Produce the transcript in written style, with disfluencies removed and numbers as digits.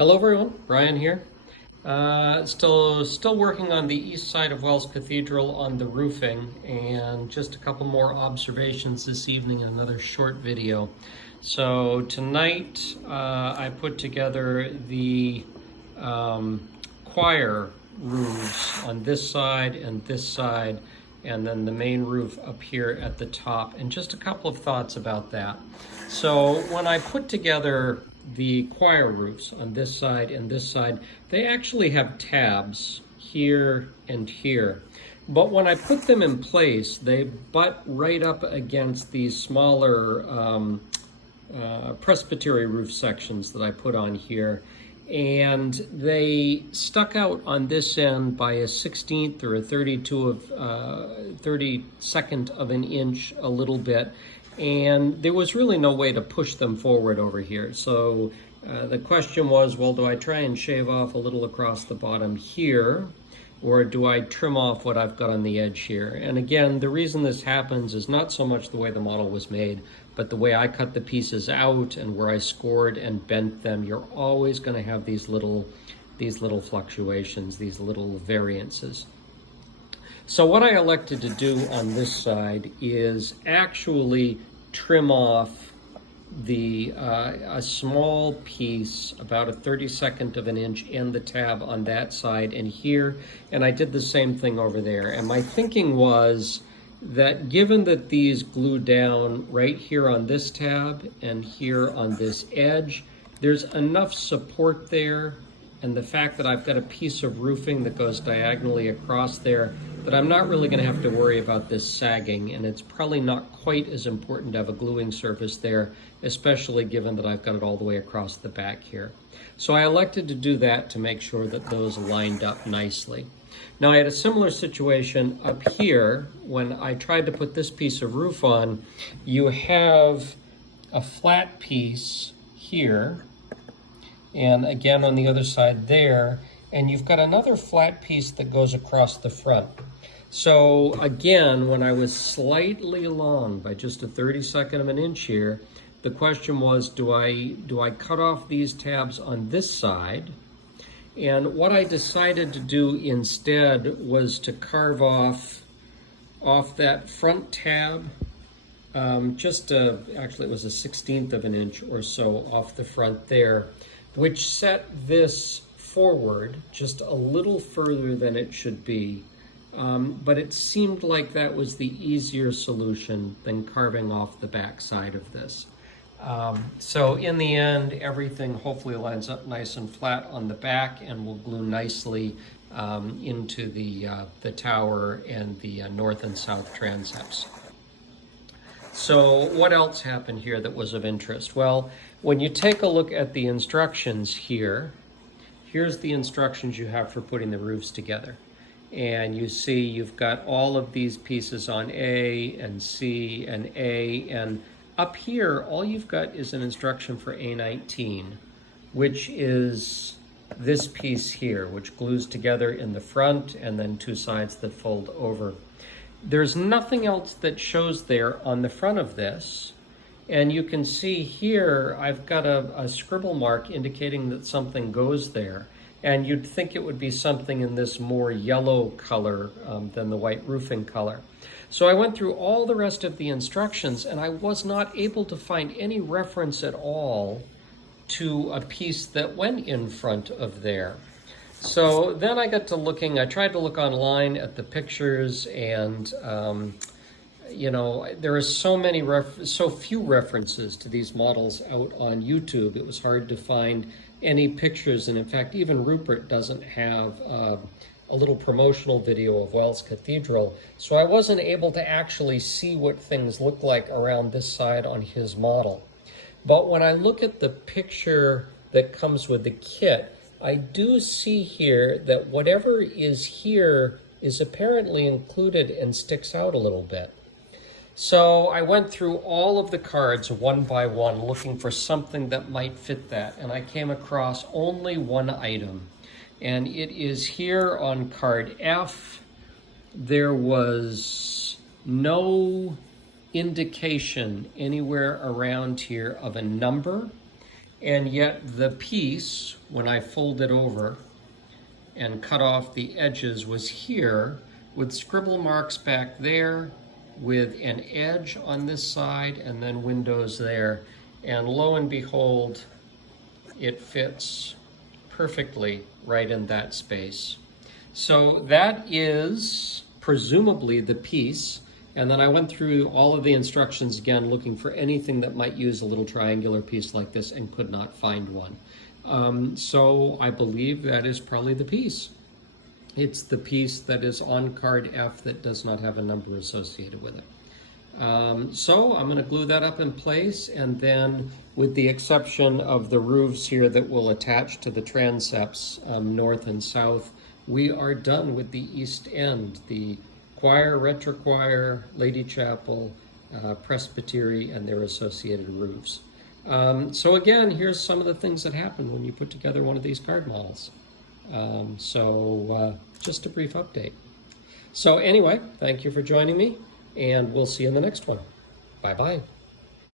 Hello everyone, Brian here. Still working on the east side of Wells Cathedral on the roofing, and just a couple more observations this evening in another short video. So tonight I put together the choir roofs on this side, and then the main roof up here at the top, and just a couple of thoughts about that. So when I put together the choir roofs on this side and this side, they actually have tabs here and here. But when I put them in place, they butt right up against these smaller presbytery roof sections that I put on here. And they stuck out on this end by a 1/16 or a 32 of 32nd of an inch a little bit. And there was really no way to push them forward over here. So the question was, well, do I try and shave off a little across the bottom here, or do I trim off what I've got on the edge here? And again, the reason this happens is not so much the way the model was made, but the way I cut the pieces out and where I scored and bent them. You're always going to have these little fluctuations, these little variances. So what I elected to do on this side is actually trim off a small piece, about a 32nd of an inch, in the tab on that side and here, and I did the same thing over there. And my thinking was that given that these glue down right here on this tab and here on this edge, there's enough support there, and the fact that I've got a piece of roofing that goes diagonally across there, that I'm not really going to have to worry about this sagging, and it's probably not quite as important to have a gluing surface there, especially given that I've got it all the way across the back here. So I elected to do that to make sure that those lined up nicely. Now I had a similar situation up here when I tried to put this piece of roof on. You have a flat piece here, and again on the other side there, and you've got another flat piece that goes across the front. So again, when I was slightly long by just a 32nd of an inch here, the question was, do I cut off these tabs on this side? And what I decided to do instead was to carve off that front tab, actually it was a 1/16 of an inch or so off the front there, which set this forward just a little further than it should be. But it seemed like that was the easier solution than carving off the back side of this. So in the end, everything hopefully lines up nice and flat on the back and will glue nicely into the tower and the north and south transepts. So what else happened here that was of interest? Well, when you take a look at the instructions here, here's the instructions you have for putting the roofs together. And you see you've got all of these pieces on A and C and A, and up here all you've got is an instruction for A19, which is this piece here, which glues together in the front and then two sides that fold over. There's nothing else that shows there on the front of this. And you can see here, I've got a scribble mark indicating that something goes there. And you'd think it would be something in this more yellow color than the white roofing color. So I went through all the rest of the instructions, and I was not able to find any reference at all to a piece that went in front of there. So then I got to looking, I tried to look online at the pictures, and you know, there are so few references to these models out on YouTube. It was hard to find any pictures, and in fact, even Rupert doesn't have a little promotional video of Wells Cathedral, so I wasn't able to actually see what things look like around this side on his model. But when I look at the picture that comes with the kit, I do see here that whatever is here is apparently included and sticks out a little bit. So I went through all of the cards one by one looking for something that might fit that, and I came across only one item, and it is here on card F. There was no indication anywhere around here of a number, And yet the piece, when I fold it over and cut off the edges, was here with scribble marks back there, with an edge on this side, and then windows there. And lo and behold, it fits perfectly right in that space. So that is presumably the piece. And then I went through all of the instructions again, looking for anything that might use a little triangular piece like this, and could not find one. So I believe that is probably the piece. It's the piece that is on card F that does not have a number associated with it. So I'm going to glue that up in place, and then with the exception of the roofs here that will attach to the transepts north and south, we are done with the east end, the choir, retrochoir, Lady Chapel, presbytery, and their associated roofs. So again, here's some of the things that happen when you put together one of these card models. Just a brief update. So anyway, thank you for joining me, and we'll see you in the next one. Bye-bye.